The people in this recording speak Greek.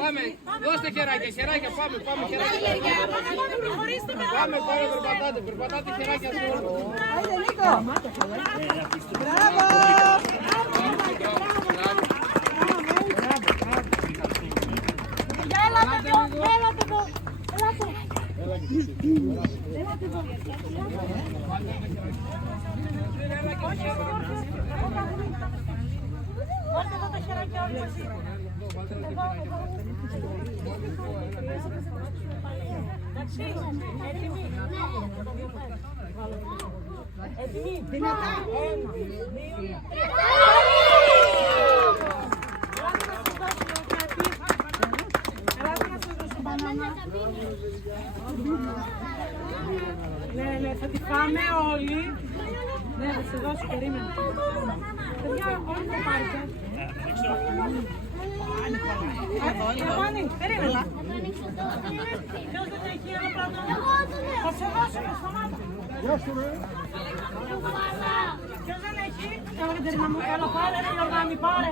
Πάμε, δώστε χεράκια, χεράκια, πάμε χεράκια. Πάμε, περπατάτε χεράκια σε όλους. Άιντε Νίκο. Μπράβο. Έλατε εδώ. Βάλτε εδώ τα χεράκια όλοι μαζί. Εντάξει, έτοιμοι. Έτοιμοι. Δυνατά. 1, 2, 3. Ελάτε να σας δώσω μπανάνα. Ναι, θα τη φάμε όλοι. Ναι, θα σε δώσω, περίμενε. Παιδιά, όλοι θα πάρετε. Γιωβάνι, περίμενα. Ποιος δεν έχει ένα πράγμα? Θα σε δώσω, σταμάτα. Ποιος δεν έχει? Έλα, Κατερίνα μου, έλα πάρε, Γιωβάνι, πάρε.